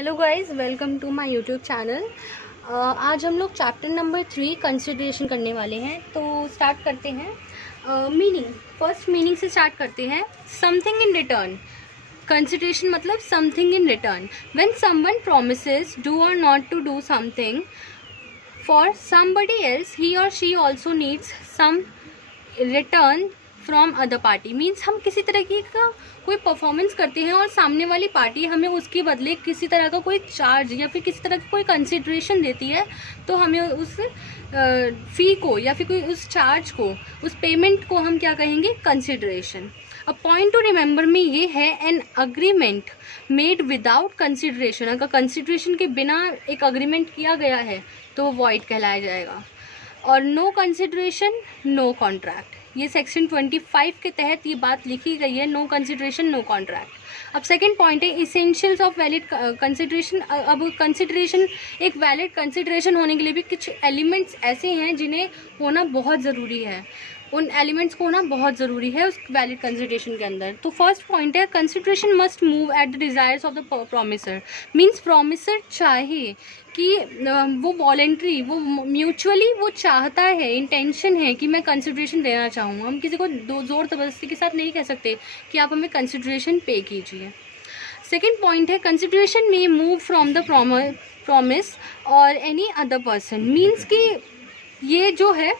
Hello guys, welcome to my YouTube channel. आज हम लोग चैप्टर नंबर 3 कंसिडरेशन करने वाले हैं। तो स्टार्ट करते हैं। मीनिंग, फर्स्ट मीनिंग से स्टार्ट करते हैं। Something in return. कंसिडरेशन मतलब something in return. When someone promises do और not to do something for somebody else, he और she also needs some return from other party. Means हम किसी तरह की का कोई परफॉर्मेंस करते हैं और सामने वाली पार्टी हमें उसके बदले किसी तरह का कोई चार्ज या फिर किसी तरह की कोई कंसिडरेशन देती है, तो हमें उस फ़ी को या फिर कोई उस चार्ज को, उस पेमेंट को हम क्या कहेंगे? Consideration. A point two remember में ये है, an agreement made without consideration. अगर कंसिडरेशन के बिना एक अग्रीमेंट किया गया है तो वो वॉइड कहलाया जाएगा। और नो कंसिडरेशन नो कॉन्ट्रैक्ट, ये सेक्शन 25 के तहत ये बात लिखी गई है, नो कंसिडरेशन नो कॉन्ट्रैक्ट। अब सेकंड पॉइंट है इसेंशियल्स ऑफ वैलिड कंसिडरेशन। अब कंसिडरेशन, एक वैलिड कंसिडरेशन होने के लिए भी कुछ एलिमेंट्स ऐसे हैं जिन्हें होना बहुत ज़रूरी है, उन एलिमेंट्स को होना बहुत ज़रूरी है उस वैलिड कंसिडरेशन के अंदर। तो फर्स्ट पॉइंट है consideration must move at the desires of the promisor. Means promisor चाहे कि वो वॉलेंट्री, वो म्यूचुअली वो चाहता है, इंटेंशन है कि मैं कंसिडरेशन देना चाहूँ। हम किसी को ज़ोर ज़बरदस्ती के साथ नहीं कह सकते कि आप हमें कंसिडरेशन पे कीजिए। सेकेंड पॉइंट है कंसिडरेशन में मूव फ्रॉम द प्रोमिस और एनी अदर पर्सन। मीन्स कि ये जो है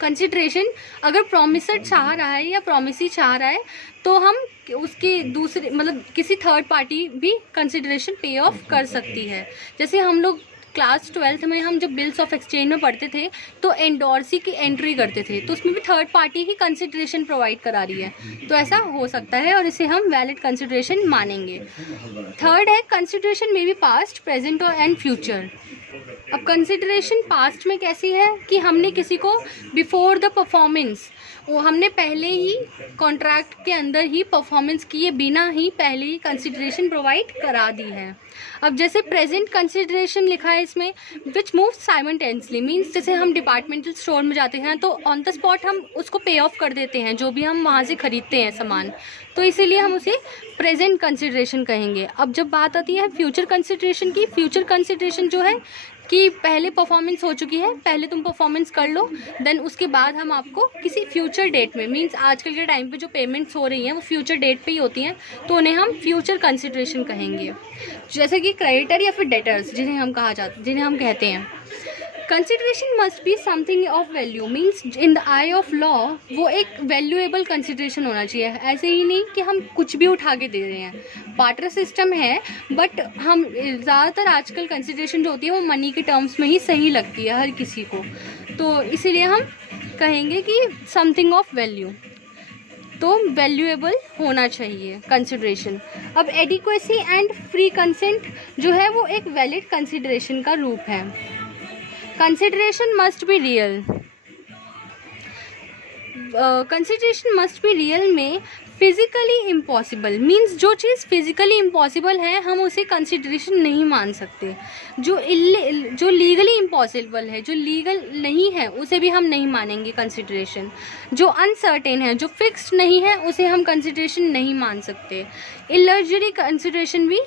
कंसिडरेशन, अगर प्रोमिसर चाह रहा है या प्रोमिसी चाह रहा है तो हम उसके दूसरे मतलब किसी थर्ड पार्टी भी कंसिडरेशन पे ऑफ कर सकती है। जैसे हम लोग क्लास 12th में हम जब बिल्स ऑफ एक्सचेंज में पढ़ते थे तो एंडोर्सी की एंट्री करते थे, तो उसमें भी थर्ड पार्टी ही कंसिडरेशन प्रोवाइड करा रही है, तो ऐसा हो सकता है और इसे हम वैलिड कंसिडरेशन मानेंगे। थर्ड है कंसिडरेशन में भी पास्ट, प्रेजेंट और एंड फ्यूचर। अब कंसिडरेशन पास्ट में कैसी है कि हमने किसी को बिफोर द परफॉर्मेंस, वो हमने पहले ही कॉन्ट्रैक्ट के अंदर ही परफॉर्मेंस किए बिना ही पहले ही कंसिडरेशन प्रोवाइड करा दी है। अब जैसे प्रेजेंट कंसिडरेशन लिखा है इसमें, विच मूव साइमल्टेनियसली। मीन्स जैसे हम डिपार्टमेंटल स्टोर में जाते हैं तो ऑन द स्पॉट हम उसको पे ऑफ कर देते हैं जो भी हम वहाँ से ख़रीदते हैं सामान, तो इसीलिए हम उसे प्रेजेंट कंसिडरेशन कहेंगे। अब जब बात आती है फ्यूचर कंसिडरेशन की, फ्यूचर कंसिडरेशन जो है कि पहले परफॉर्मेंस हो चुकी है, पहले तुम परफॉर्मेंस कर लो, देन उसके बाद हम आपको किसी फ्यूचर डेट में, मींस आजकल के टाइम पे जो पेमेंट्स हो रही हैं वो फ्यूचर डेट पे ही होती हैं, तो उन्हें हम फ्यूचर कंसिडरेशन कहेंगे। जैसे कि क्रेडिटर या फिर डेटर्स जिन्हें हम कहते हैं। Consideration must be something of value. Means in the eye of law वो एक वैल्यूएबल कंसिडरेशन होना चाहिए। ऐसे ही नहीं कि हम कुछ भी उठा के दे रहे हैं। बार्टर सिस्टम है, बट हम ज़्यादातर आजकल कंसिडरेशन जो होती है वो मनी के टर्म्स में ही सही लगती है हर किसी को, तो इसीलिए हम कहेंगे कि समथिंग ऑफ वैल्यू, तो वैल्यूएबल होना चाहिए कंसिडरेशन। अब एडिक्वेसी एंड फ्री कंसेंट जो है वो एक वैलिड कंसिडरेशन का रूप है। Consideration must be real. Consideration must be real में फिजिकली इम्पॉसिबल। मीन्स जो चीज़ फिजिकली इम्पॉसिबल है हम उसे कंसिडरेशन नहीं मान सकते। जो लीगली इम्पॉसिबल है, जो लीगल नहीं है, उसे भी हम नहीं मानेंगे कंसिडरेशन। जो अनसर्टेन है, जो फिक्स्ड नहीं है, उसे हम कंसिडरेशन नहीं मान सकते। इलर्जरी कंसिडरेशन भी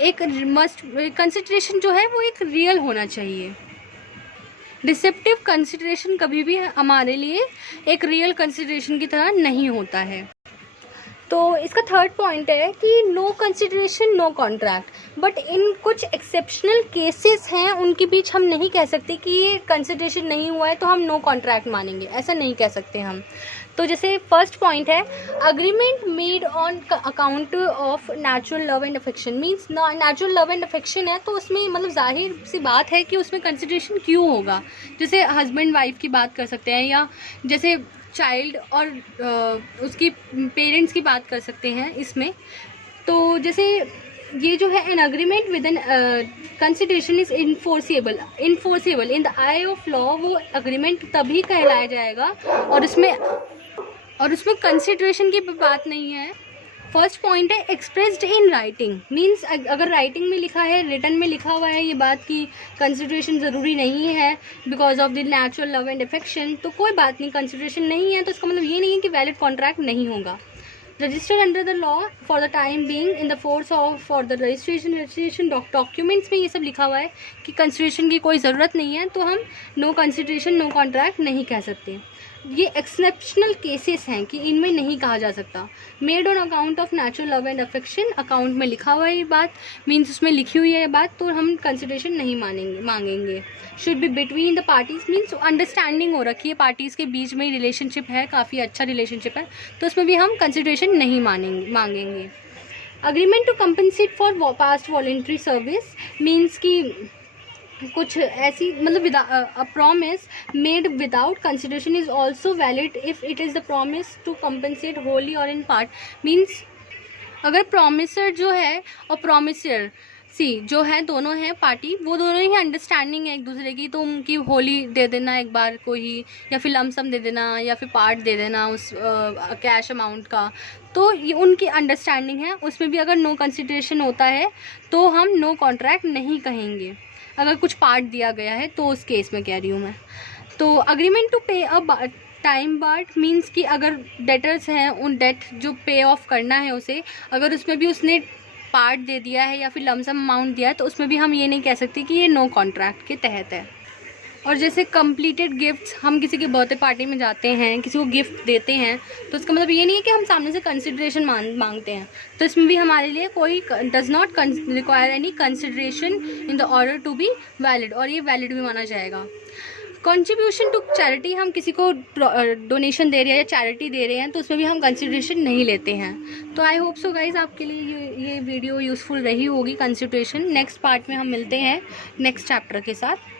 एक मस्ट, कंसिडरेशन जो है वो एक रियल होना चाहिए। डिसेप्टिव कंसिडरेशन कभी भी हमारे लिए एक रियल कंसिडरेशन की तरह नहीं होता है। तो इसका थर्ड पॉइंट है कि no consideration no contract. But इन कुछ एक्सेप्शनल केसेस हैं, उनके बीच हम नहीं कह सकते कि ये कंसिडरेशन नहीं हुआ है तो हम नो कॉन्ट्रैक्ट मानेंगे, ऐसा नहीं कह सकते हम। तो जैसे फर्स्ट पॉइंट है agreement made on account of natural love and affection. Means natural love and affection है तो उसमें मतलब जाहिर सी बात है कि उसमें कंसिडरेशन क्यों होगा। जैसे हस्बैंड वाइफ की बात कर सकते हैं, या जैसे चाइल्ड और उसकी पेरेंट्स की बात कर सकते हैं इसमें। तो जैसे ये जो है an agreement with an consideration is enforceable in the eye of law, वो अग्रीमेंट तभी कहलाया जाएगा और उसमें कंसिडरेशन की बात नहीं है। फर्स्ट पॉइंट है एक्सप्रेस्ड इन राइटिंग। मीन्स अगर राइटिंग में लिखा है, रिटन में लिखा हुआ है ये बात कि कंसिडरेशन ज़रूरी नहीं है because of the natural love and affection, तो कोई बात नहीं, कंसिडरेशन नहीं है तो इसका मतलब ये नहीं है कि वैलिड कॉन्ट्रैक्ट नहीं होगा। Register under the law for the time being in the force of for the registration documents में ये सब लिखा हुआ है कि कंसिडरेशन की कोई ज़रूरत नहीं है, तो हम नो कंसिडरेशन नो कॉन्ट्रैक्ट नहीं कह सकते। ये एक्सेप्शनल केसेस हैं कि इनमें नहीं कहा जा सकता। Made on account of natural love and affection, account में लिखा हुआ है ये बात, मीन्स उसमें लिखी हुई है ये बात, तो हम कंसिडरेशन नहीं मांगेंगे। Should be between the parties, means understanding हो रखी है, पार्टीज़ के बीच में रिलेशनशिप है, काफ़ी अच्छा रिलेशनशिप है, तो उसमें भी हम कंसिडरेशन नहीं मांगेंगे। Agreement to compensate for past voluntary service, means की कुछ ऐसी मतलब a promise made without consideration is also valid if it is the promise to compensate wholly or in part. Means अगर प्रॉमिसर जो है और प्रॉमिसर जो है दोनों हैं पार्टी, वो दोनों ही अंडरस्टैंडिंग है एक दूसरे की, तो उनकी होली दे देना एक बार को ही, या फिर लमसम दे देना, या फिर पार्ट दे देना उस कैश अमाउंट का, तो ये उनकी अंडरस्टैंडिंग है। उसमें भी अगर नो कंसिडरेशन होता है तो हम नो कॉन्ट्रैक्ट नहीं कहेंगे, अगर कुछ पार्ट दिया गया है तो उस केस में कह रही हूँ मैं। तो अग्रीमेंट टू पे अ टाइम बार्ड, मीन्स कि अगर डेटर्स हैं, उन डेट जो पे ऑफ करना है उसे, अगर उसमें भी उसने पार्ट दे दिया है या फिर लमसम अमाउंट दिया है, तो उसमें भी हम ये नहीं कह सकते कि ये नो कॉन्ट्रैक्ट के तहत है। और जैसे कंप्लीटेड गिफ्ट्स, हम किसी की बर्थडे पार्टी में जाते हैं, किसी को गिफ्ट देते हैं, तो इसका मतलब ये नहीं है कि हम सामने से कंसिडरेशन मांगते हैं, तो इसमें भी हमारे लिए कोई does not require any consideration in the order to be valid, और ये वैलिड भी माना जाएगा। कंट्रीब्यूशन टू चैरिटी, हम किसी को डोनेशन दे रहे हैं या चैरिटी दे रहे हैं, तो उसमें भी हम कंसिडरेशन नहीं लेते हैं। तो आई होप सो गाइज आपके लिए ये वीडियो यूज़फुल रही होगी कंसिडरेशन। नेक्स्ट पार्ट में हम मिलते हैं नेक्स्ट चैप्टर के साथ।